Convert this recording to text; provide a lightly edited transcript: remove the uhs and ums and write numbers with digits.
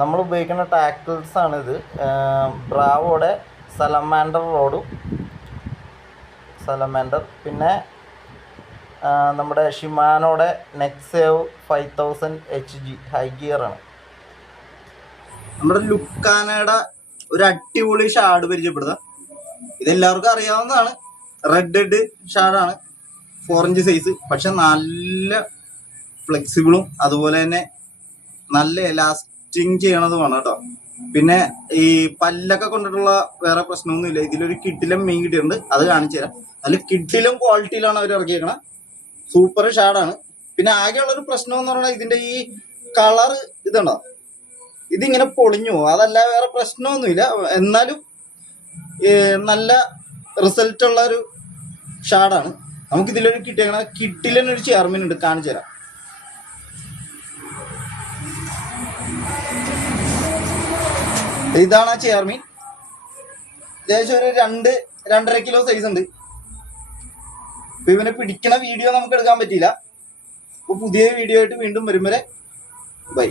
നമ്മൾ ഉപയോഗിക്കുന്ന ടാക്കിൾസാണിത്. ബ്രാവോയുടെ സലമാൻഡർ, പിന്നെ നമ്മുടെ ഷിമാനോയുടെ നെക്സേവ് 5000 HG ഹൈ ഗിയറാണ്. നമ്മുടെ ലുക്കാനയുടെ ഒരു അടിപൊളി ഷാഡ് പരിചയപ്പെടുത്താം. ഇതെല്ലാവർക്കും അറിയാവുന്നതാണ്. റെഡ് ഷാഡാണ്, 4 ഇഞ്ച് സൈസ്. പക്ഷെ നല്ല ഫ്ലെക്സിബിളും അതുപോലെ തന്നെ നല്ല എലാസ്റ്റിങ് ചെയ്യണതുമാണ് കേട്ടോ. പിന്നെ ഈ പല്ലൊക്കെ കൊണ്ടിട്ടുള്ള വേറെ പ്രശ്നമൊന്നുമില്ല. ഇതിലൊരു കിഡിലും മീൻ കിട്ടിയിട്ടുണ്ട്, അത് കാണിച്ചു തരാം. നല്ല കിഡിലും ക്വാളിറ്റിയിലാണ് അവർ ഇറക്കിയേക്കണത്. സൂപ്പർ ഷാഡാണ്. പിന്നെ ആകെയുള്ളൊരു പ്രശ്നം എന്ന് പറഞ്ഞാൽ ഇതിന്റെ ഈ കളർ ഇതുണ്ടോ, ഇതിങ്ങനെ പൊളിഞ്ഞു പോകും. അതല്ല വേറെ പ്രശ്നമൊന്നുമില്ല. എന്നാലും നല്ല റിസൾട്ട് ഉള്ള ഒരു ഷാഡാണ്. നമുക്കിതിലൊരു കിഡിലൊരു ചെയർമീൻ ഉണ്ട്, കാണിച്ചു തരാം. ഇതാണ് ആ ചെയർമീൻ. ഏകദേശം ഒരു 2-2.5 കിലോ സൈസ് ഉണ്ട്. ഇപ്പൊ ഇവനെ പിടിക്കണ വീഡിയോ നമുക്ക് എടുക്കാൻ പറ്റിയില്ല. അപ്പൊ പുതിയ വീഡിയോ ആയിട്ട് വീണ്ടും വരും വരെ ബൈ.